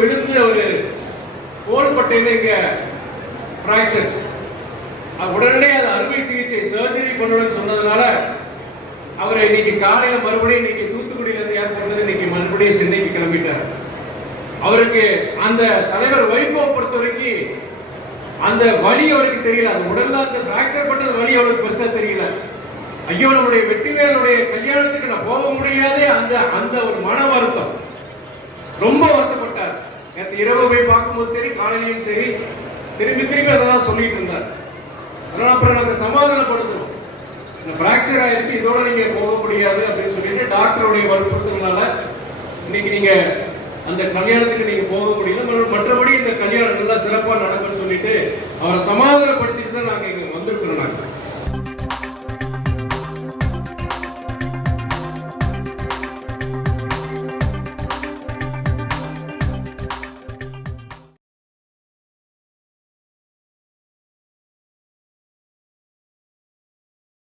விழுந்து ஒரு தோள்பட்டையில இங்க பிராக்சர், உடனே அது அறுவை சிகிச்சை சர்ஜரி பண்ணணும்னு சொன்னதுனால அவரை இன்னைக்கு காலையில மறுபடியும் இன்னைக்கு தூத்துக்குடியில இருந்து ஏற்பட்டது, இன்னைக்கு மறுபடியும் சென்னைக்கு கிளம்பிட்டார். அவருக்கு அந்த தலைவர் வைகோ பொறுத்த வரைக்கும் அந்த வலி அவருக்கு தெரியல, அந்த உடல்ல அந்த பிராக்சர் பண்ணது வலி அவருக்கு பெருசா தெரியல. ஐயோ நம்முடைய வெற்றிவேலுடைய கல்யாணத்துக்கு நான் போக முடியாதே, அந்த அந்த ஒரு மன வருத்தம், ரொம்ப வருத்தப்பட்டார். நேற்று இரவு போய் பார்க்கும்போது சரி, காலையிலையும் சரி, திரும்பி திரும்பி அதான் சொல்லிட்டு இருந்தார். அதனால அப்புறம் நாங்கள் சமாதானப்படுத்தணும், இந்த பிராக்சர் ஆயிருக்கு, இதோட நீங்க போக முடியாது அப்படின்னு சொல்லிட்டு டாக்டருடைய வற்புறுத்தல்னால இன்னைக்கு நீங்க அந்த கல்யாணத்துக்கு நீங்க போக முடியல. மற்றபடி இந்த கல்யாணம் நல்லா சிறப்பா நடக்கும்னு சொல்லிட்டு அவரை சமாதானப்படுத்திட்டு தான் நாங்க இங்க வந்திருக்கிறோம். நாங்கள்